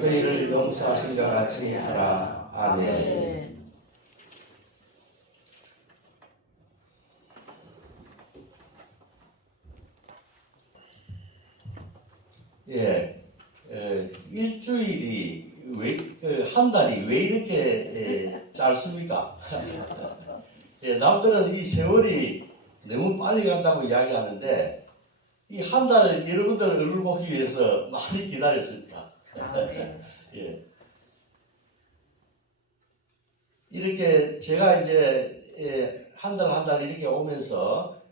너희를 용서하신 것 같이 하라. 아멘. 예, 일주일이 한 달이 왜 이렇게 짧습니까? 예, 남들은 이 세월이 너무 빨리 간다고 이야기하는데 이 한 달 여러분들 얼굴 보기 위해서 많이 기다렸습니다. 예. 이렇게 제가 이제 한 달 한 달 이렇게 오면서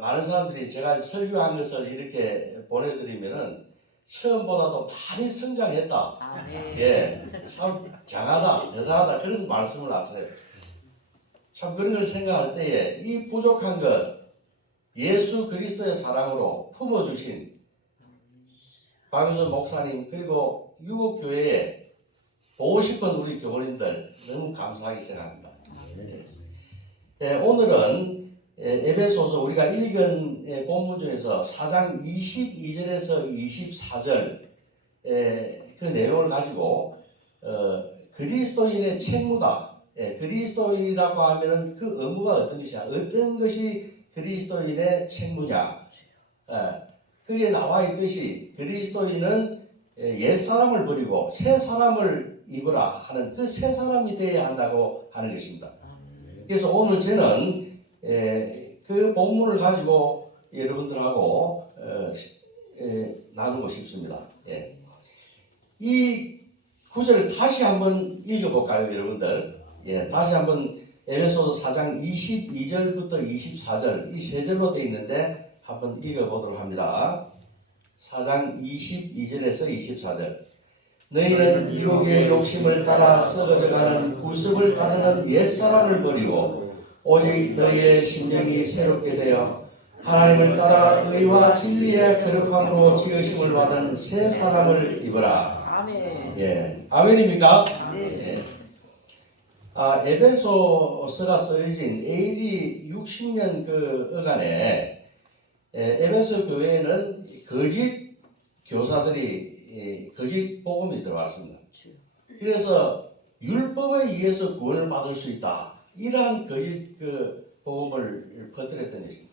많은 사람들이 제가 설교한 것을 이렇게 보내드리면은 처음보다도 많이 성장했다. 예, 참 장하다, 대단하다 그런 말씀을 하세요. 참 그런 걸 생각할 때에 이 부족한 것 예수 그리스도의 사랑으로 품어주신 박윤선 목사님 그리고 유곡교회에 보고 싶은 우리 교우님들 너무 감사하게 생각합니다. 예, 오늘은 에베소서 우리가 읽은 본문 중에서 4장 22절에서 24절 그 내용을 가지고 그리스도인의 책무다. 그리스도인이라고 하면은 그 의무가 어떤 것이야? 어떤 것이 그리스도인의 책무냐? 그게 나와 있듯이 그리스도인은 옛사람을 버리고 새 사람을 입으라 하는 그 새 사람이 되어야 한다고 하는 것입니다. 그래서 오늘 저는 그 본문을 가지고 여러분들하고 나누고 싶습니다. 이 구절을 다시 한번 읽어볼까요, 여러분들? 다시 한번 에베소서 4장 22절부터 24절 이 세 절로 되어 있는데 한번 읽어보도록 합니다. 4장 22절에서 24절. 너희는 유혹의 욕심을 따라 썩어져가는 구습을 따르는 옛사람을 버리고 오직 너희의 심령이 새롭게 되어 하나님을 따라 의와 진리의 거룩함으로 지으심을 받은 새 사람을 입어라. 아멘. 아멘입니까? 예. 에베소서가 쓰여진 AD 60년 그 어간에 에베소 교회에는 거짓 교사들이 거짓 복음이 들어왔습니다. 그래서 율법에 의해서 구원을 받을 수 있다. 이러한 거짓 그 복음을 퍼뜨렸던 것입니다.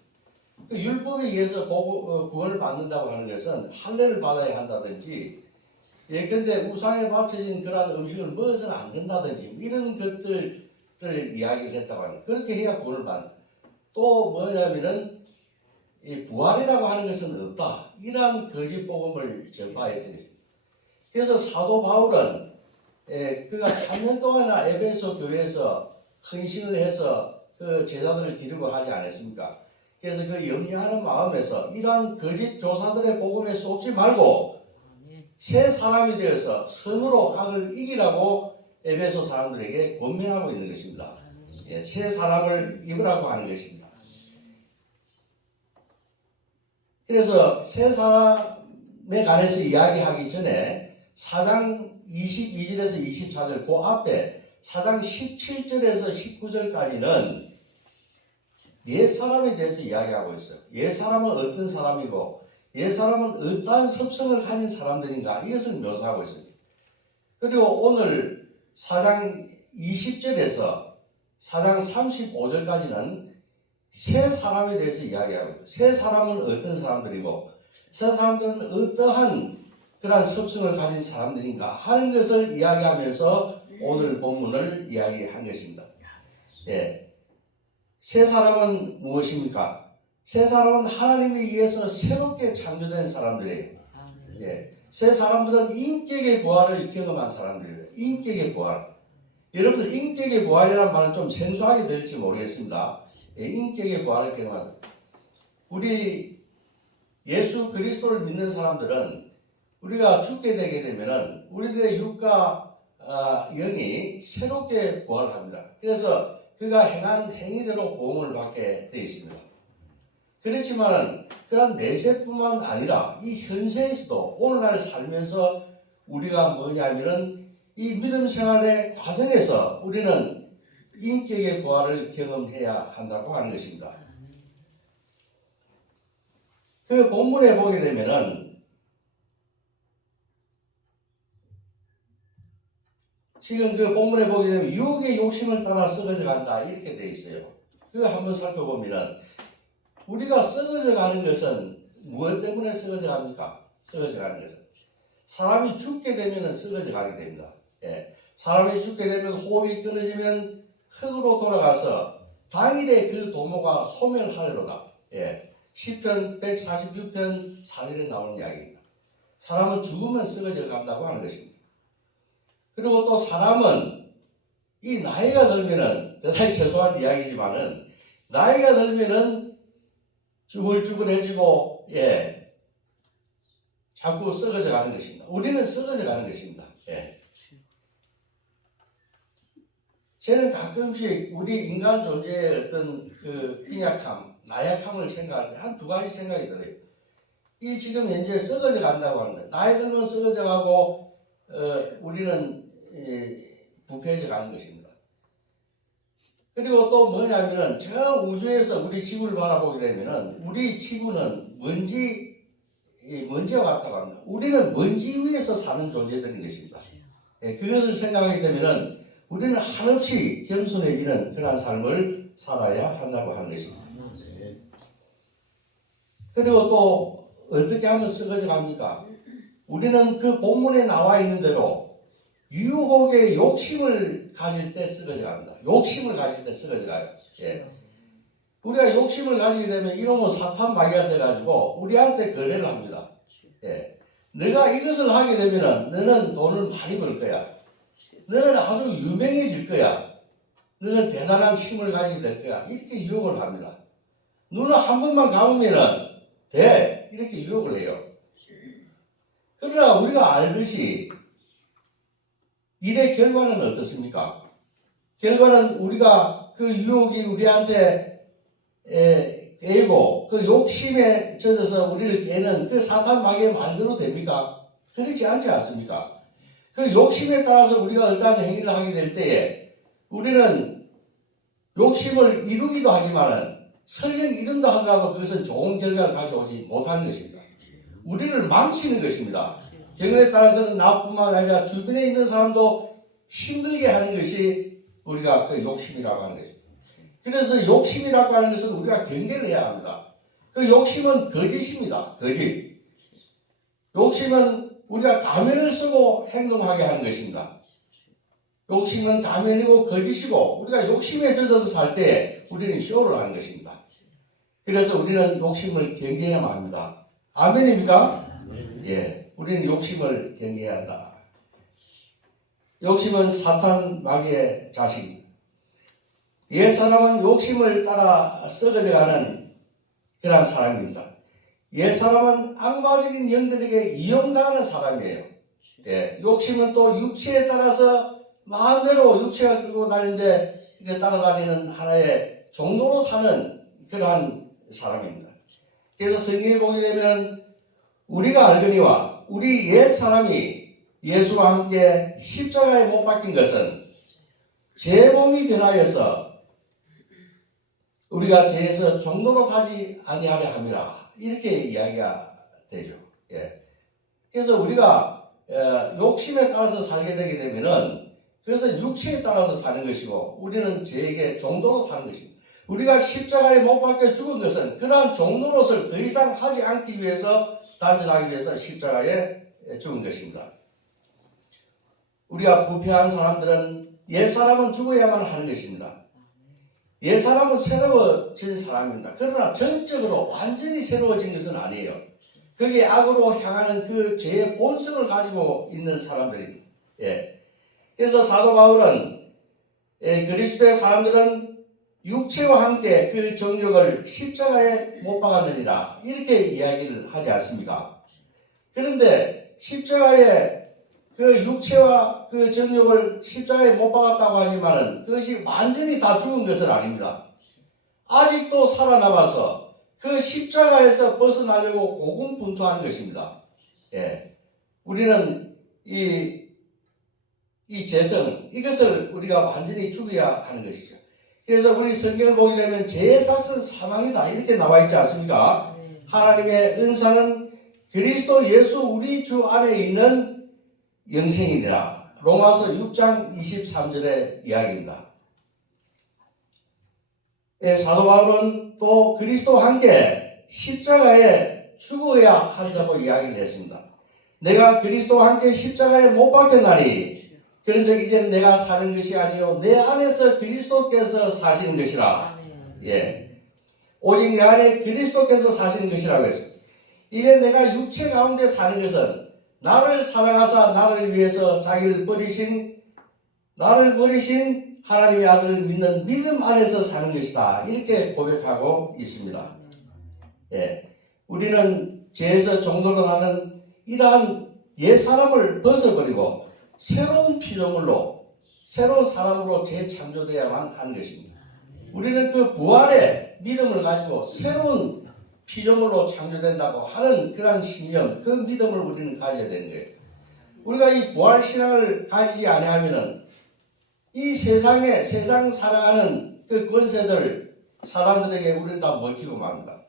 그 율법에 의해서 구원을 받는다고 하는 것은 할례를 받아야 한다든지 예컨대 우상에 바쳐진 그러한 음식을 먹어서는 안 된다든지 이런 것들을 이야기를 했다고 합니다. 그렇게 해야 구원을 받는다. 또 뭐냐면은 이 부활이라고 하는 것은 없다. 이러한 거짓 복음을 전파했던 것입니다. 그래서 사도 바울은 그가 3년 동안이나 에베소 교회에서 헌신을 해서 그 제자들을 기르고 하지 않았습니까? 그래서 그 염려하는 마음에서 이러한 거짓 교사들의 복음에 속지 말고 새 사람이 되어서 선으로 악을 이기라고 에베소 사람들에게 권면하고 있는 것입니다. 새 사람을 입으라고 하는 것입니다. 그래서 새 사람에 관해서 이야기하기 전에 4장 22절에서 24절 그 앞에 4장 17절에서 19절까지는 옛 사람에 대해서 이야기하고 있어요. 옛 사람은 어떤 사람이고 옛 사람은 어떠한 습성을 가진 사람들인가 이것을 묘사하고 있습니다. 그리고 오늘 4장 20절에서 4장 35절까지는 새 사람에 대해서 이야기하고 있고 새 사람은 어떤 사람들이고 새 사람들은 어떠한 그러한 습성을 가진 사람들인가 하는 것을 이야기하면서 오늘 본문을 이야기한 것입니다. 새 사람은 무엇입니까? 새 사람은 하나님에 의해서 새롭게 창조된 사람들이에요. 새 사람들은 인격의 부활을 경험한 사람들이에요. 인격의 부활. 여러분들 인격의 부활이라는 말은 좀 생소하게 들릴지 모르겠습니다. 인격의 부활을 경험한 우리 예수 그리스도를 믿는 사람들은 우리가 죽게 되게 되면은 우리들의 육과 영이 새롭게 부활합니다. 그래서 그가 행한 행위대로 보응을 받게 되어 있습니다. 그렇지만 그런 내세뿐만 아니라 이 현세에서도 오늘날 살면서 우리가 뭐냐면은 이 믿음 생활의 과정에서 우리는 인격의 부활을 경험해야 한다고 하는 것입니다. 그 본문에 보게 되면은 지금 그 본문에 보게 되면 유혹의 욕심을 따라 썩어져 간다 이렇게 돼 있어요. 그거 한번 살펴보면은 우리가 썩어져 가는 것은 무엇 때문에 썩어져 갑니까? 썩어져 가는 것은 사람이 죽게 되면은 썩어져 가게 됩니다. 예. 사람이 죽게 되면 호흡이 끊어지면 흙으로 돌아가서 당일에 그 도모가 소멸하리로다. 예. 시편 146편 4절에 나오는 이야기입니다. 사람은 죽으면 썩어져 간다고 하는 것입니다. 그리고 또 사람은 이 나이가 들면은 대단히 최소한 이야기지만은 나이가 들면은 쭈글쭈글해지고 예 자꾸 썩어져 가는 것입니다. 우리는 썩어져 가는 것입니다. 예. 저는 가끔씩 우리 인간 존재의 어떤 그 빈약함, 나약함을 생각할 때 한 두 가지 생각이 들어요. 이 지금 현재 썩어져 간다고 하는 거예요. 나이 들면 썩어져 가고 우리는 부패해져 가는 것입니다. 그리고 또 뭐냐면은 저 우주에서 우리 지구를 바라보게 되면은 우리 지구는 먼지와 같다고 합니다. 우리는 먼지 위에서 사는 존재들인 것입니다. 예, 그것을 생각하게 되면은 우리는 한없이 겸손해지는 그러한 삶을 살아야 한다고 하는 것입니다. 그리고 또 어떻게 하면 썩어져 갑니까? 우리는 그 본문에 나와 있는 대로 유혹의 욕심을 가질 때 썩어져 갑니다. 욕심을 가질 때 썩어져 가요. 예. 우리가 욕심을 가지게 되면 이놈은 사탄 마귀가 돼가지고 우리한테 거래를 합니다. 예. 내가 이것을 하게 되면은 너는 돈을 많이 벌 거야. 너는 아주 유명해질 거야. 너는 대단한 힘을 가지게 될 거야. 이렇게 유혹을 합니다. 누나 한 번만 가보면은 돼. 이렇게 유혹을 해요. 그러나 우리가 알듯이 일의 결과는 어떻습니까? 결과는 우리가 그 유혹이 우리한테 깨고 그 욕심에 젖어서 우리를 깨는 그 사탄 마귀의 말대로 됩니까? 그렇지 않지 않습니까? 그 욕심에 따라서 우리가 어떠한 행위를 하게 될 때에 우리는 욕심을 이루기도 하지만은 설령 이룬다 하더라도 그것은 좋은 결과를 가져오지 못하는 것입니다. 우리를 망치는 것입니다. 경우에 따라서는 나뿐만 아니라 주변에 있는 사람도 힘들게 하는 것이 우리가 그 욕심이라고 하는 것입니다. 그래서 욕심이라고 하는 것은 우리가 경계를 해야 합니다. 그 욕심은 거짓입니다. 거짓. 욕심은 우리가 가면을 쓰고 행동하게 하는 것입니다. 욕심은 가면이고 거짓이고 우리가 욕심에 젖어서 살 때 우리는 쇼를 하는 것입니다. 그래서 우리는 욕심을 경계해야만 합니다. 아멘입니까? 예, 우리는 욕심을 경계해야 한다. 욕심은 사탄 마귀의 자식입니다. 옛 사람은 욕심을 따라 썩어져가는 그런 사람입니다. 옛 사람은 악마적인 영들에게 이용당하는 사람이에요. 예, 욕심은 또 육체에 따라서 마음대로 육체가 끌고 다니는데 이게 따라다니는 하나의 종로로 타는 그러한 사람입니다. 그래서 성경에 보게 되면 우리가 알거니와 우리 옛 사람이 예수와 함께 십자가에 못 박힌 것은 제 몸이 변하여서 우리가 죄에서 종로로 가지 아니하려 함이라 이렇게 이야기가 되죠. 예. 그래서 우리가 욕심에 따라서 살게 되게 되면은 그것은 육체에 따라서 사는 것이고 우리는 죄에게 종로로 타는 것입니다. 우리가 십자가에 못 박혀 죽은 것은 그러한 종노릇을 더 이상 하지 않기 위해서 단절하기 위해서 십자가에 죽은 것입니다. 우리가 부패한 사람들은 옛사람은 죽어야만 하는 것입니다. 옛사람은 새로워진 사람입니다. 그러나 전적으로 완전히 새로워진 것은 아니에요. 그게 악으로 향하는 그 죄의 본성을 가지고 있는 사람들입니다. 예. 그래서 사도 바울은 그리스도의 사람들은 육체와 함께 그 정욕을 십자가에 못 박았느니라 이렇게 이야기를 하지 않습니까? 그런데 십자가에 그 육체와 그 정욕을 십자가에 못 박았다고 하지만은 그것이 완전히 다 죽은 것은 아닙니다. 아직도 살아남아서 그 십자가에서 벗어나려고 고군분투하는 것입니다. 예. 우리는 이 죄성, 이것을 우리가 완전히 죽여야 하는 것이죠. 그래서 우리 성경을 보게 되면 죄의 삭은 사망이다 이렇게 나와 있지 않습니까? 하나님의 은사는 그리스도 예수 우리 주 안에 있는 영생이니라. 로마서 6장 23절의 이야기입니다. 사도 바울은 또 그리스도와 함께 십자가에 죽어야 한다고 이야기를 했습니다. 내가 그리스도와 함께 십자가에 못 박혔나니 그런즉 이제는 내가 사는 것이 아니요 내 안에서 그리스도께서 사시는 것이라. 오직 내 안에 그리스도께서 사시는 것이라고 했습니다. 이제 내가 육체 가운데 사는 것은 나를 사랑하사 나를 위해서 자기를 버리신 하나님의 아들을 믿는 믿음 안에서 사는 것이다. 이렇게 고백하고 있습니다. 우리는 죄에서 종로로 나는 이러한 옛 사람을 벗어버리고 새로운 피조물로 새로운 사람으로 재창조되어야만 하는 것입니다. 우리는 그 부활의 믿음을 가지고 새로운 피조물로 창조된다고 하는 그러한 신념, 그 믿음을 우리는 가져야 되는 거예요. 우리가 이 부활 신앙을 가지지 아니하면은 이 세상 살아가는 그 권세들, 사람들에게 우리는 다 먹히고 맙니다.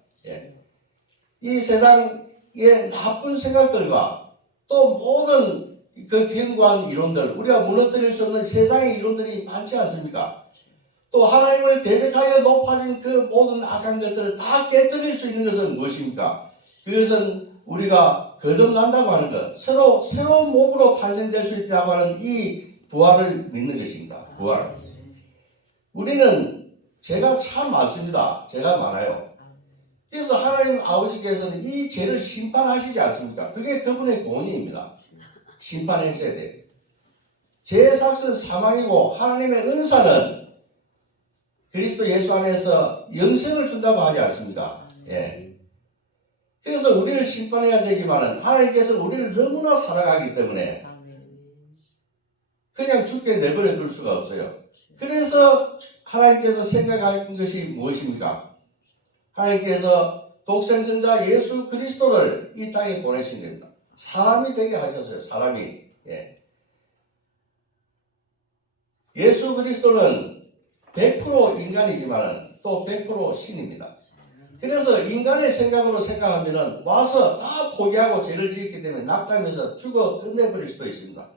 이 세상의 나쁜 생각들과 또 모든 그 견고한 이론들, 우리가 무너뜨릴 수 없는 세상의 이론들이 많지 않습니까? 또 하나님을 대적하여 높아진 그 모든 악한 것들을 다 깨뜨릴 수 있는 것은 무엇입니까? 그것은 우리가 거듭난다고 하는 것, 새로운 몸으로 탄생될 수 있다고 하는 이 부활을 믿는 것입니다. 부활. 우리는 죄가 참 많습니다. 죄가 많아요. 그래서 하나님 아버지께서는 이 죄를 심판하시지 않습니까? 그게 그분의 공의입니다. 심판하셔야 돼요. 죄의 삭은 사망이고 하나님의 은사는 그리스도 예수 안에서 영생을 준다고 하지 않습니까? 그래서 우리를 심판해야 되지만은 하나님께서 우리를 너무나 사랑하기 때문에 그냥 죽게 내버려 둘 수가 없어요. 그래서 하나님께서 생각하는 것이 무엇입니까? 하나님께서 독생성자 예수 그리스도를 이 땅에 보내신 겁니다. 사람이 되게 하셨어요. 사람이. 예수 그리스도는 100% 인간이지만 또 100% 신입니다. 그래서 인간의 생각으로 생각하면 와서 다 포기하고 죄를 지었기 때문에 낙담해서 죽어 끝내버릴 수도 있습니다.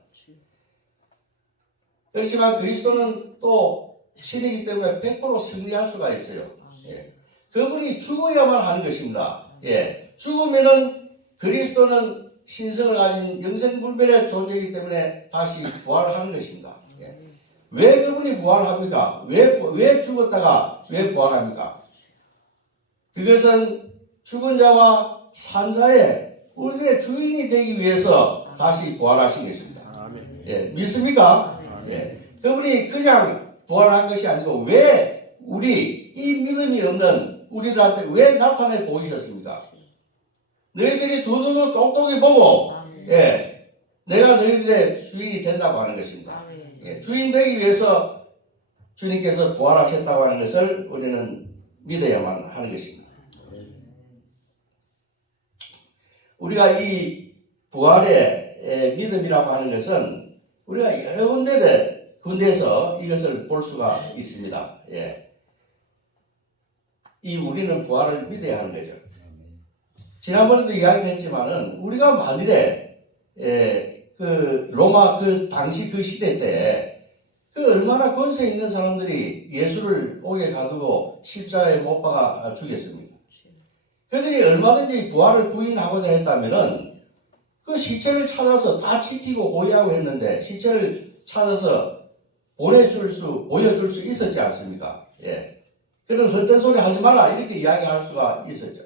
그렇지만 그리스도는 또 신이기 때문에 100% 승리할 수가 있어요. 그분이 죽어야만 하는 것입니다. 죽으면은 그리스도는 신성을 가진 영생불멸의 존재이기 때문에 다시 부활하는 것입니다. 왜 그분이 부활합니까? 왜 죽었다가 왜 부활합니까? 그것은 죽은 자와 산 자의 우리의 주인이 되기 위해서 다시 부활하신 것입니다. 믿습니까? 그분이 그냥 부활한 것이 아니고 왜 우리 이 믿음이 없는 우리들한테 왜 나타내 보이셨습니까? 너희들이 두 눈을 똑똑히 보고 내가 너희들의 주인이 된다고 하는 것입니다. 주인 되기 위해서 주님께서 부활하셨다고 하는 것을 우리는 믿어야만 하는 것입니다. 우리가 이 부활의 믿음이라고 하는 것은 우리가 여러 군데에서 이것을 볼 수가 있습니다. 우리는 부활을 믿어야 하는 거죠. 지난번에도 이야기했지만은 우리가 만일에 그 로마 그 당시 그 시대 때 그 얼마나 권세 있는 사람들이 예수를 옥에 가두고 십자가에 못 박아 죽였습니까? 그들이 얼마든지 부활을 부인하고자 했다면은 그 시체를 찾아서 다 지키고 호위하고 했는데 시체를 찾아서 보여줄 수 있었지 않습니까? 그런 헛된 소리 하지 마라 이렇게 이야기할 수가 있었죠.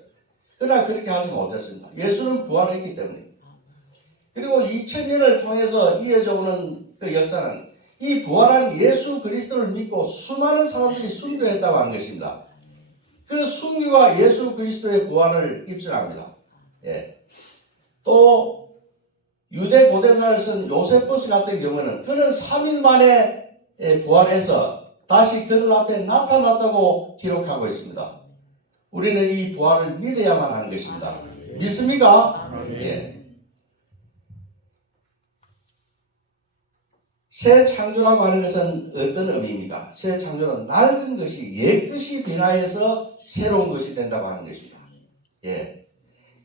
그러나 그렇게 하지 못했습니다. 예수는 부활했기 때문에. 그리고 2000년을 통해서 이어져 오는 그 역사는 이 부활한 예수 그리스도를 믿고 수많은 사람들이 순교했다고 하는 것입니다. 그 순교가 예수 그리스도의 부활을 입증합니다. 또 유대 고대사를 쓴 요세푸스 같은 경우는 그는 3일 만에 부활해서 다시 그들 앞에 나타났다고 기록하고 있습니다. 우리는 이 부활을 믿어야만 하는 것입니다. 믿습니까? 새 창조라고 하는 것은 어떤 의미입니까? 새 창조는 낡은 것이 옛것이 변화해서 새로운 것이 된다고 하는 것입니다.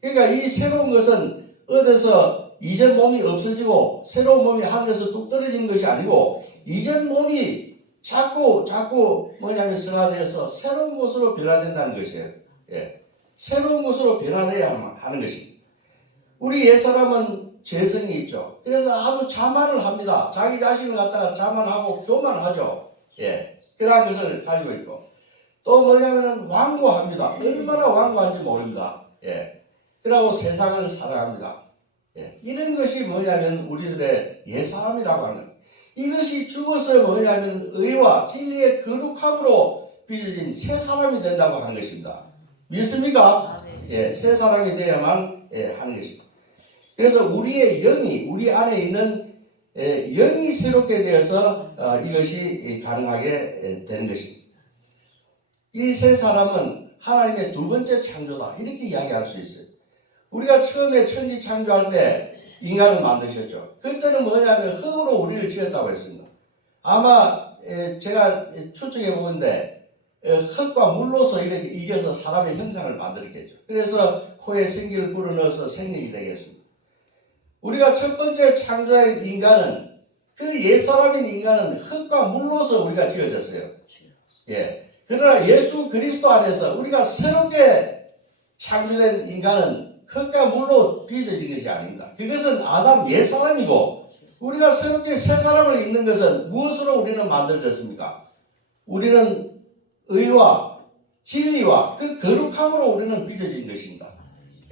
그러니까 이 새로운 것은 어디서 이전 몸이 없어지고 새로운 몸이 하늘에서 뚝 떨어지는 것이 아니고 이전 몸이 자꾸 뭐냐면 성화되어서 새로운 것으로 변화된다는 것이에요. 예. 새로운 것으로 변화되어야 하는 것입니다. 우리 옛사람은 죄성이 있죠. 그래서 아주 자만을 합니다. 자기 자신을 갖다가 자만하고 교만하죠. 예. 그러한 것을 가지고 있고 또 뭐냐면은 완고합니다. 얼마나 완고한지 모릅니다. 예. 그러고 세상을 사랑합니다. 예. 이런 것이 뭐냐면 우리들의 옛사람이라고 하는 거예요. 이것이 죽어서 뭐냐면 의와 진리의 거룩함으로 빚어진 새 사람이 된다고 하는 것입니다. 믿습니까? 예, 새 사람이 되어야만 하는 것입니다. 그래서 우리의 영이 우리 안에 있는 영이 새롭게 되어서 이것이 가능하게 되는 것입니다. 이 새 사람은 하나님의 두 번째 창조다 이렇게 이야기할 수 있어요. 우리가 처음에 천지 창조할 때 인간을 만드셨죠. 그때는 뭐냐면 흙으로 우리를 지었다고 했습니다. 아마 제가 추측해 보건데 흙과 물로서 이렇게 이겨서 사람의 형상을 만들었겠죠. 그래서 코에 생기를 불어넣어서 생명이 되겠습니다. 우리가 첫 번째 창조한 인간은 그 옛사람인 인간은 흙과 물로서 우리가 지어졌어요. 예. 그러나 예수 그리스도 안에서 우리가 새롭게 창조된 인간은 흙과 물로 빚어진 것이 아닙니다. 그것은 아담 옛사람이고 우리가 새롭게 새 사람을 입는 것은 무엇으로 우리는 만들어졌습니까? 우리는 의와 진리와 그 거룩함으로 우리는 빚어진 것입니다.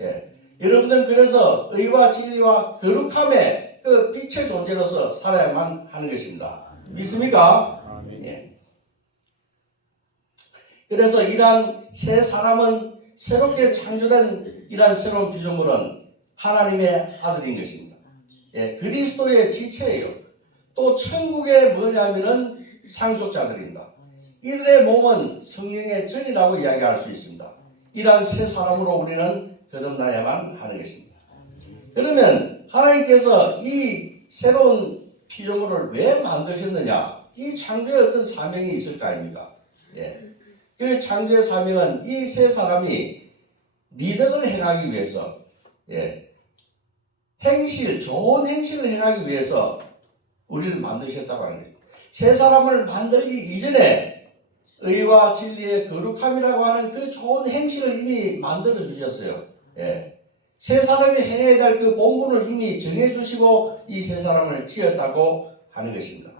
예. 여러분들 그래서 의와 진리와 거룩함의 그 빛의 존재로서 살아야만 하는 것입니다. 믿습니까? 예. 그래서 이러한 새 사람은 새롭게 창조된 이러한 새로운 피조물은 하나님의 아들인 것입니다. 예, 그리스도의 지체예요. 또 천국의 뭐냐면은 상속자들입니다. 이들의 몸은 성령의 전이라고 이야기할 수 있습니다. 이러한 새 사람으로 우리는 거듭나야만 하는 것입니다. 그러면 하나님께서 이 새로운 피조물을 왜 만드셨느냐? 이 창조에 어떤 사명이 있을 거 아닙니까? 예. 그 창조의 사명은 이 새 사람이 미덕을 행하기 위해서, 예, 좋은 행실을 행하기 위해서 우리를 만드셨다고 하는 거예요. 새 사람을 만들기 이전에 의와 진리의 거룩함이라고 하는 그 좋은 행실을 이미 만들어 주셨어요. 예. 새 사람이 행해야 될 그 본분을 이미 정해 주시고 이 새 사람을 지었다고 하는 것입니다.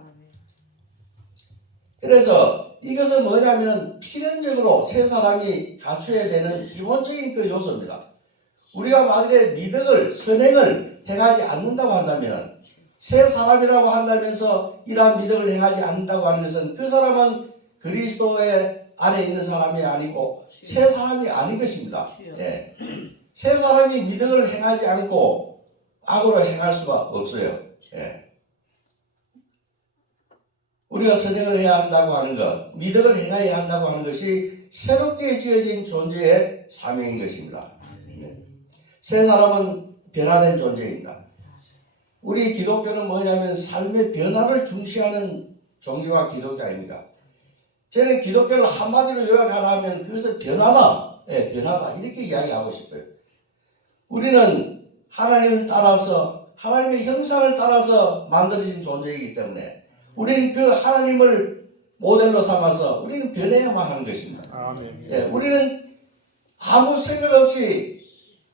그래서 이것은 뭐냐면 필연적으로 새 사람이 갖춰야 되는 기본적인 그 요소입니다. 우리가 만약에 미덕을, 선행을 행하지 않는다고 한다면 새 사람이라고 한다면서 이러한 미덕을 행하지 않는다고 하는 것은 그 사람은 그리스도의 안에 있는 사람이 아니고 새 사람이 아닌 것입니다. 예. 새 사람이 미덕을 행하지 않고 악으로 행할 수가 없어요. 예. 우리가 선행을 해야 한다고 하는 것, 미덕을 행해야 한다고 하는 것이 새롭게 지어진 존재의 사명인 것입니다. 네. 새 사람은 변화된 존재입니다. 우리 기독교는 뭐냐면 삶의 변화를 중시하는 종교가 기독교 아닙니까? 저는 기독교를 한마디로 요약하라면 그것은 변화다. 예, 변화다. 이렇게 이야기하고 싶어요. 우리는 하나님을 따라서, 하나님의 형상을 따라서 만들어진 존재이기 때문에 우리는 그 하나님을 모델로 삼아서 우리는 변해야만 하는 것입니다. 아멘. 예, 우리는 아무 생각 없이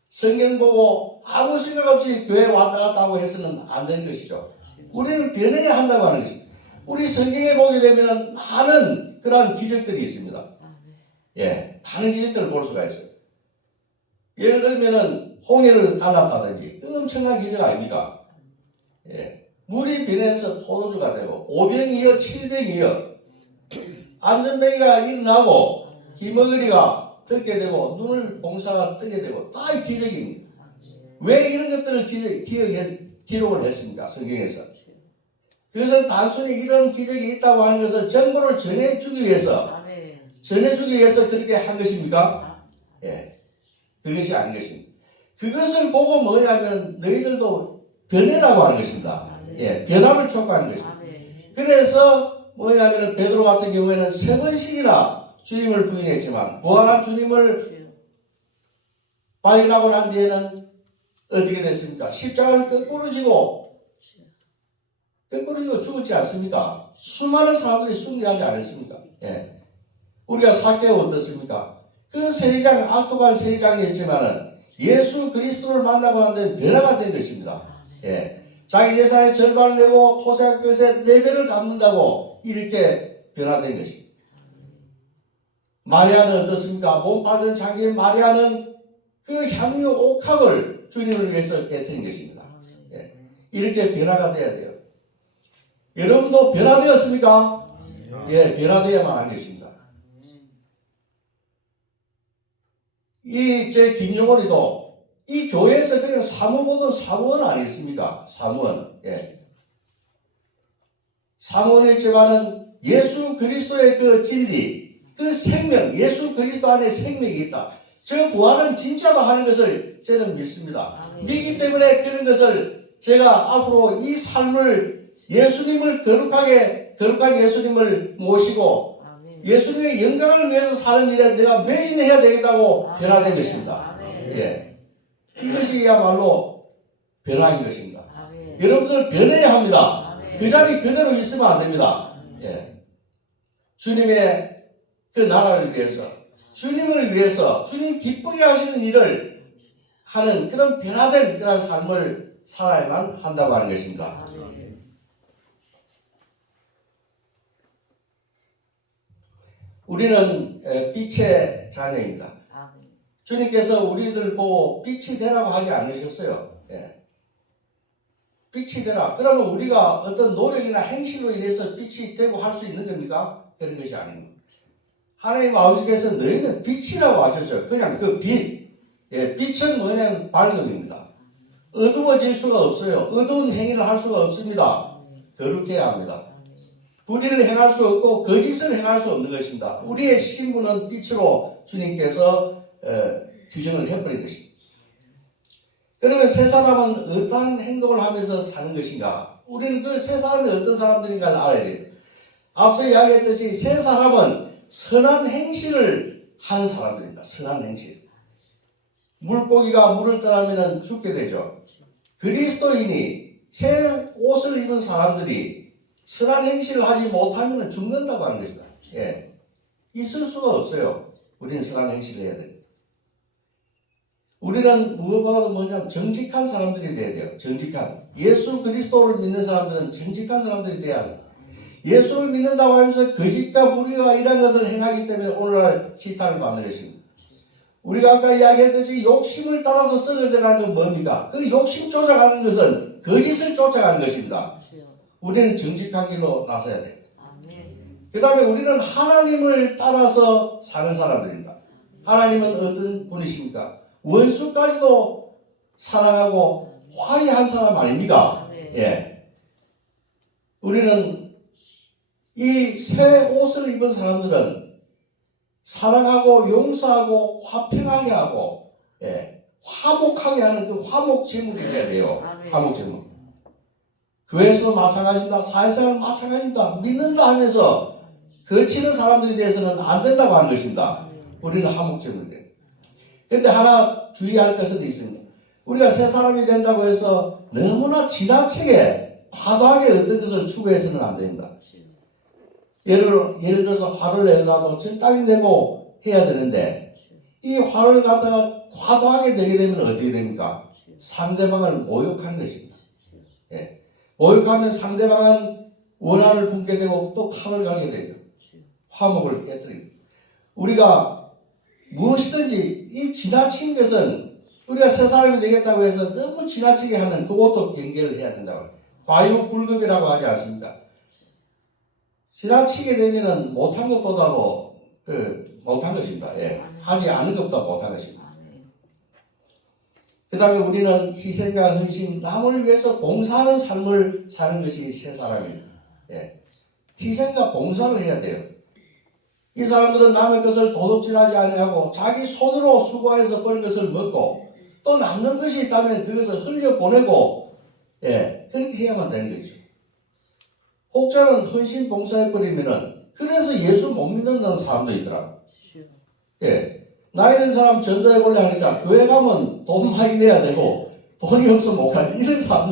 성경 보고 아무 생각 없이 교회 왔다 갔다 하고 해서는 안 되는 것이죠. 우리는 변해야 한다고 하는 것입니다. 우리 성경에 보게 되면 많은 그러한 기적들이 있습니다. 예, 많은 기적들을 볼 수가 있어요. 예를 들면은 홍해를 갈랐다든지 엄청난 기적 아닙니까? 예. 물이 변해서 포도주가 되고 오병이어 7병이어 안전뱅이가 일어나고 기머거리가 듣게 되고 눈을 봉사가 뜨게 되고 다 기적입니다. 왜 이런 것들을 기록을 했습니까? 성경에서. 그것은 단순히 이런 기적이 있다고 하는 것은 정보를 전해주기 위해서 그렇게 한 것입니까? 예, 그것이 아닌 것입니다. 그것을 보고 뭐냐면 너희들도 변해라고 하는 것입니다. 예, 변화를 촉구하는 것입니다. 그래서 뭐냐면 베드로 같은 경우에는 3번씩이나 주님을 부인했지만 부활한 주님을 발견하고 난 뒤에는 어떻게 됐습니까? 십자가를 거꾸로 지고 죽었지 않습니까? 수많은 사람들이 숭배하지 않았습니까? 예. 우리가 사개오 어떻습니까? 그 세리장, 악독한 세리장이었지만은 예수 그리스도를 만나고 난 다음에 변화가 된 것입니다. 예. 자기 예산의 절반을 내고 토색 것에 4배를 갚는다고 이렇게 변화된 것입니다. 마리아는 어떻습니까? 몸 빨던 자기의 마리아는 그 향유 옥합을 주님을 위해서 깨뜨린 것입니다. 예. 이렇게 변화가 돼야 돼요. 여러분도 변화되었습니까? 예, 변화되어야만 하는 것입니다. 제 김용원이도 이 교회에서 그냥 사무보던 사무원 아니겠습니까? 사무원. 예. 사무원이지만은 예수 그리스도의 그 진리, 그 생명, 예수 그리스도 안에 생명이 있다. 저 부활은 진짜로 하는 것을 저는 믿습니다. 믿기 때문에 그런 것을 제가 앞으로 이 삶을 예수님을 거룩한 예수님을 모시고 예수님의 영광을 위해서 사는 일에 내가 매진해야 되겠다고 변화된 것입니다. 예. 이것이야말로 변화인 것입니다. 여러분들 변해야 합니다. 그 자리 그대로 있으면 안 됩니다. 예. 주님의 그 나라를 위해서, 주님을 위해서, 주님 기쁘게 하시는 일을 하는 그런 변화된 그런 삶을 살아야만 한다고 하는 것입니다. 우리는 빛의 자녀입니다. 주님께서 우리들 보고 빛이 되라고 하지 않으셨어요. 예. 빛이 되라. 그러면 우리가 어떤 노력이나 행실로 인해서 빛이 되고 할 수 있는 겁니까? 그런 것이 아닙니다. 하나님 아버지께서 너희는 빛이라고 하셨어요. 그냥 그 빛. 예, 빛은 뭐냐면 밝음입니다. 어두워질 수가 없어요. 어두운 행위를 할 수가 없습니다. 거룩해야 합니다. 불의를 행할 수 없고 거짓을 행할 수 없는 것입니다. 우리의 신분은 빛으로 주님께서 규정을 해버린 것입니다. 그러면 세 사람은 어떠한 행동을 하면서 사는 것인가? 우리는 그 세 사람이 어떤 사람들인가를 알아야 돼요. 앞서 이야기했듯이 세 사람은 선한 행실을 하는 사람들입니다. 선한 행실. 물고기가 물을 떠나면 죽게 되죠. 그리스도인이 새 옷을 입은 사람들이 선한 행실을 하지 못하면 죽는다고 하는 것입니다. 예. 있을 수가 없어요. 우리는 선한 행실을 해야 돼요. 우리는 무엇보다도 뭐냐면 정직한 사람들이 돼야 돼요. 정직한. 예수 그리스도를 믿는 사람들은 정직한 사람들이 돼야 합니다. 예수를 믿는다고 하면서 거짓과 불의와 이런 것을 행하기 때문에 오늘날 지탄을 받는 것입니다. 우리가 아까 이야기했듯이 욕심을 따라서 썩어져 가는 건 뭡니까? 그 욕심 쫓아가는 것은 거짓을 쫓아가는 것입니다. 우리는 정직한 길로 나서야 돼요. 그 다음에 우리는 하나님을 따라서 사는 사람들입니다. 하나님은 어떤 분이십니까? 원수까지도 사랑하고 화해한 사람 아닙니까? 예. 우리는 이 새 옷을 입은 사람들은 사랑하고 용서하고 화평하게 하고, 예, 화목하게 하는 그 화목 제물이 돼야 돼요. 화목 제물. 교회에서도 마찬가지입니다. 사회생활 마찬가지입니다. 믿는다 하면서 거치는 사람들에 대해서는 안 된다고 하는 것입니다. 우리는 화목 제물이 돼요. 그런데 하나 주의할 것은 있습니다. 우리가 새 사람이 된다고 해서 너무나 지나치게 과도하게 어떤 것을 추구해서는 안 됩니다. 예를 들어서 화를 내더라도 적당히 내고 해야 되는데 이 화를 갖다가 과도하게 내게 되면 어떻게 됩니까? 상대방을 모욕하는 것입니다. 예. 모욕하면 상대방은 원한을 품게 되고 또 칼을 갈게 되죠. 화목을 깨뜨리고. 우리가 무엇이든지 이 지나친 것은 우리가 새 사람이 되겠다고 해서 너무 지나치게 하는 그것도 경계를 해야 된다고. 과유불급이라고 하지 않습니까? 지나치게 되면은 못한 것보다도 못한 것입니다. 예. 하지 않은 것보다 못한 것입니다. 그 다음에 우리는 희생과 헌신, 남을 위해서 봉사하는 삶을 사는 것이 새 사람입니다. 예. 희생과 봉사를 해야 돼요. 이 사람들은 남의 것을 도둑질하지 아니하고 자기 손으로 수고해서 버린 것을 먹고 또 남는 것이 있다면 그것을 흘려보내고, 예, 그렇게 해야만 되는 거죠. 혹자는 헌신 봉사해버리면은 그래서 예수 못 믿는 사람도 있더라고. 예. 나이 든 사람 전도해볼래 하니까 교회 가면 돈 많이 내야 되고 돈이 없어 못 가는 이런 사람